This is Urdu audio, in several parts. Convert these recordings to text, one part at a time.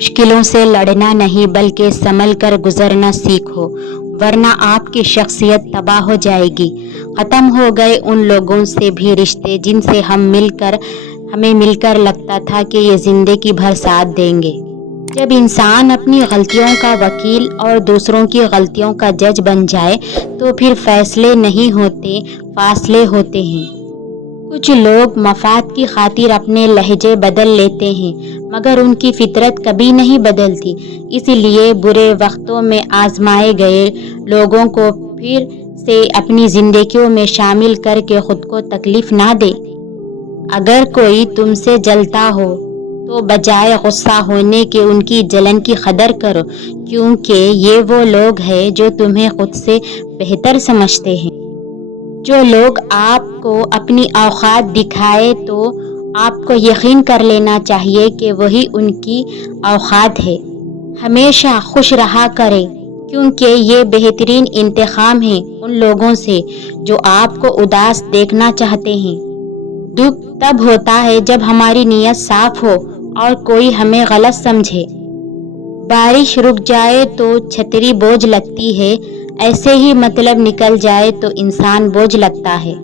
مشکلوں سے لڑنا نہیں بلکہ سنبھل کر گزرنا سیکھو، ورنہ آپ کی شخصیت تباہ ہو جائے گی۔ ختم ہو گئے ان لوگوں سے بھی رشتے جن سے ہمیں مل کر لگتا تھا کہ یہ زندگی بھر ساتھ دیں گے۔ جب انسان اپنی غلطیوں کا وکیل اور دوسروں کی غلطیوں کا جج بن جائے تو پھر فیصلے نہیں ہوتے، فاصلے ہوتے ہیں۔ کچھ لوگ مفاد کی خاطر اپنے لہجے بدل لیتے ہیں مگر ان کی فطرت کبھی نہیں بدلتی، اس لیے برے وقتوں میں آزمائے گئے لوگوں کو پھر سے اپنی زندگیوں میں شامل کر کے خود کو تکلیف نہ دے۔ اگر کوئی تم سے جلتا ہو تو بجائے غصہ ہونے کے ان کی جلن کی قدر کرو، کیونکہ یہ وہ لوگ ہیں جو تمہیں خود سے بہتر سمجھتے ہیں۔ جو لوگ آپ کو اپنی اوقات دکھائے تو آپ کو یقین کر لینا چاہیے کہ وہی ان کی اوقات ہے۔ ہمیشہ خوش رہا کریں، کیونکہ یہ بہترین انتقام ہے ان لوگوں سے جو آپ کو اداس دیکھنا چاہتے ہیں۔ دکھ تب ہوتا ہے جب ہماری نیت صاف ہو اور کوئی ہمیں غلط سمجھے۔ بارش رک جائے تو چھتری بوجھ لگتی ہے، ایسے ہی مطلب نکل جائے تو انسان بوجھ لگتا ہے۔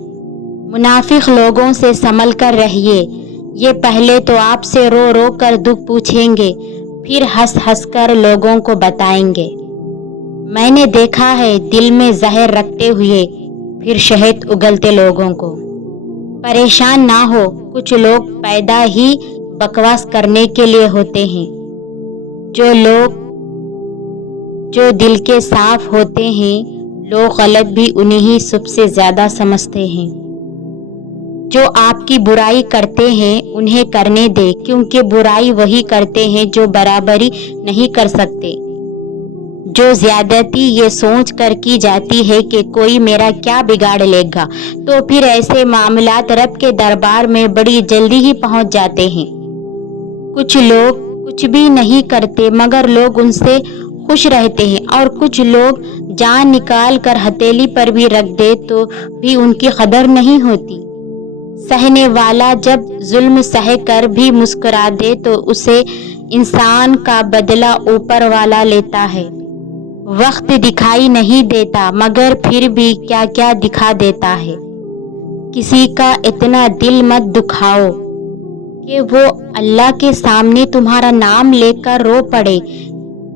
منافق لوگوں سے سنبھل کر رہیے، یہ پہلے تو آپ سے رو رو کر دکھ پوچھیں گے، پھر ہنس ہنس کر لوگوں کو بتائیں گے۔ میں نے دیکھا ہے دل میں زہر رکھتے ہوئے پھر شہد اگلتے لوگوں کو۔ پریشان نہ ہو، کچھ لوگ پیدا ہی بکواس کرنے کے لیے ہوتے ہیں۔ جو دل کے صاف ہوتے ہیں، لوگ غلط بھی انہیں سب سے زیادہ سمجھتے ہیں۔ جو آپ کی برائی کرتے ہیں انہیں کرنے دیں، کیونکہ برائی وہی کرتے ہیں جو برابری نہیں کر سکتے۔ جو زیادتی یہ سوچ کر کی جاتی ہے کہ کوئی میرا کیا بگاڑ لے گا، تو پھر ایسے معاملات رب کے دربار میں بڑی جلدی ہی پہنچ جاتے ہیں۔ کچھ لوگ کچھ بھی نہیں کرتے مگر لوگ ان سے خوش رہتے ہیں، اور کچھ لوگ جان نکال کر ہتھیلی پر بھی رکھ دے تو بھی ان کی قدر نہیں ہوتی۔ سہنے والا جب ظلم سہ کر بھی مسکرا دے تو اسے انسان کا بدلہ اوپر والا لیتا ہے۔ وقت دکھائی نہیں دیتا مگر پھر بھی کیا کیا دکھا دیتا ہے۔ کسی کا اتنا دل مت دکھاؤ کہ وہ اللہ کے سامنے تمہارا نام لے کر رو پڑے،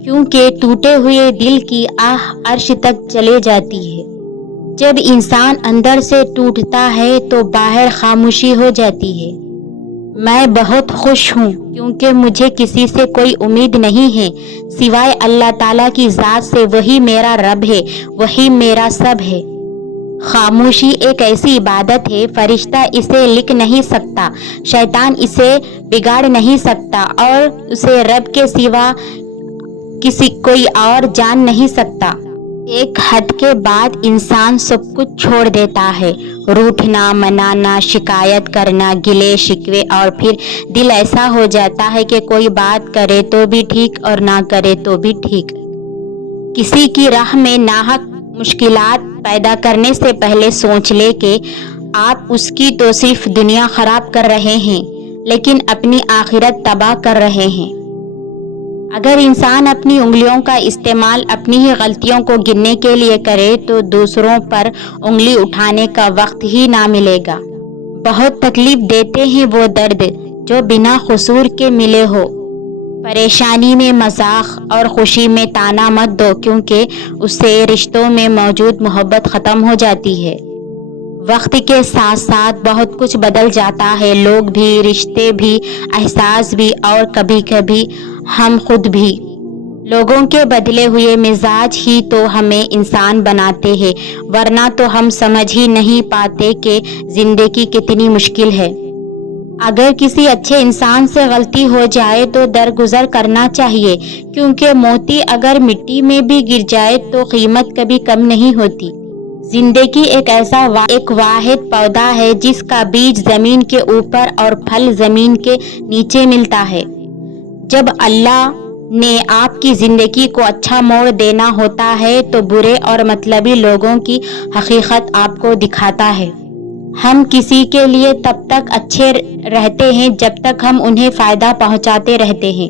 کیونکہ ٹوٹے ہوئے دل کی آہ عرش تک چلے جاتی ہے۔ جب انسان اندر سے ٹوٹتا ہے تو باہر خاموشی ہو جاتی ہے۔ میں بہت خوش ہوں کیونکہ مجھے کسی سے کوئی امید نہیں ہے سوائے اللہ تعالیٰ کی ذات سے، وہی میرا رب ہے، وہی میرا سب ہے۔ خاموشی ایک ایسی عبادت ہے، فرشتہ اسے لکھ نہیں سکتا، شیطان اسے بگاڑ نہیں سکتا اور اسے رب کے سوا کوئی اور جان نہیں سکتا۔ ایک حد کے بعد انسان سب کچھ چھوڑ دیتا ہے، روٹھنا، منانا، شکایت کرنا، گلے شکوے، اور پھر دل ایسا ہو جاتا ہے کہ کوئی بات کرے تو بھی ٹھیک اور نہ کرے تو بھی ٹھیک۔ کسی کی راہ میں ناحق مشکلات پیدا کرنے سے پہلے سوچ لے کہ آپ اس کی تو صرف دنیا خراب کر رہے ہیں لیکن اپنی آخرت تباہ کر رہے ہیں۔ اگر انسان اپنی انگلیوں کا استعمال اپنی ہی غلطیوں کو گننے کے لیے کرے تو دوسروں پر انگلی اٹھانے کا وقت ہی نہ ملے گا۔ بہت تکلیف دیتے ہیں وہ درد جو بنا قصور کے ملے ہو۔ پریشانی میں مذاق اور خوشی میں طعنہ مت دو، کیونکہ اس سے رشتوں میں موجود محبت ختم ہو جاتی ہے۔ وقت کے ساتھ ساتھ بہت کچھ بدل جاتا ہے، لوگ بھی، رشتے بھی، احساس بھی، اور کبھی کبھی ہم خود بھی۔ لوگوں کے بدلے ہوئے مزاج ہی تو ہمیں انسان بناتے ہیں، ورنہ تو ہم سمجھ ہی نہیں پاتے کہ زندگی کتنی مشکل ہے۔ اگر کسی اچھے انسان سے غلطی ہو جائے تو درگزر کرنا چاہیے، کیونکہ موتی اگر مٹی میں بھی گر جائے تو قیمت کبھی کم نہیں ہوتی۔ زندگی ایک واحد پودا ہے جس کا بیج زمین کے اوپر اور پھل زمین کے نیچے ملتا ہے۔ جب اللہ نے آپ کی زندگی کو اچھا موڑ دینا ہوتا ہے تو برے اور مطلبی لوگوں کی حقیقت آپ کو دکھاتا ہے۔ ہم کسی کے لیے تب تک اچھے رہتے ہیں جب تک ہم انہیں فائدہ پہنچاتے رہتے ہیں۔